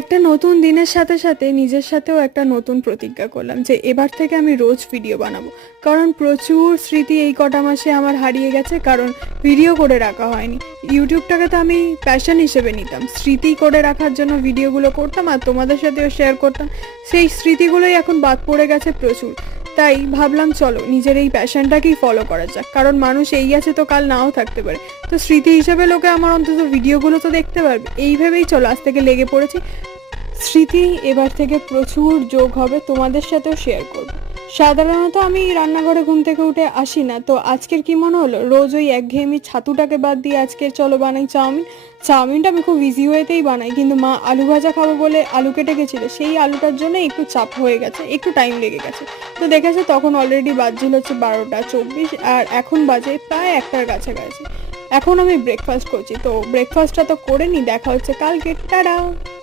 একটা নতুন দিনের সাথে সাথে নিজের সাথেও একটা নতুন প্রতিজ্ঞা করলাম যে এবার থেকে আমি রোজ ভিডিও বানাবো। কারণ প্রচুর স্মৃতি এই কটা মাসে আমার হারিয়ে গেছে, কারণ ভিডিও করে রাখা হয়নি। ইউটিউবটাকে তো আমি প্যাশন হিসেবে নিতাম, স্মৃতি করে রাখার জন্য ভিডিওগুলো করতাম আর তোমাদের সাথেও শেয়ার করতাম। সেই স্মৃতিগুলোই এখন বাদ পড়ে গেছে প্রচুর। তাই ভাবলাম চলো নিজের এই প্যাশনটাকেই ফলো করা যাক, কারণ মানুষ এই আছে তো কাল নাও থাকতে পারে। তো স্মৃতি হিসেবে লোকে আমার অন্তত ভিডিওগুলো তো দেখতে পারবে, এই ভেবেই চলো আজ থেকে লেগে পড়েছি। স্মৃতি এবার থেকে প্রচুর যোগ হবে, তোমাদের সাথেও শেয়ার করব। সাধারণত আমি রান্নাঘরে ঘুম থেকে উঠে আসি না, তো আজকের কি মনে হলো রোজ ওই একঘেয়েমি ছাতুটাকে বাদ দিয়ে আজকের চলো বানাই চাউমিন। চাউমিনটা আমি খুব ইজি ওয়েতেই বানাই, কিন্তু মা আলু ভাজা খাবো বলে আলু কেটে গেছিলো, সেই আলুটার জন্য একটু চাপ হয়ে গেছে, একটু টাইম লেগে গেছে। তো দেখেছে তখন অলরেডি বাজছিল হচ্ছে 12টা 24, আর এখন বাজে প্রায় 1টার কাছাকাছি। এখন আমি ব্রেকফাস্ট করছি, তো ব্রেকফাস্টটা তো করে নি, দেখা হচ্ছে কালকে, টাটা।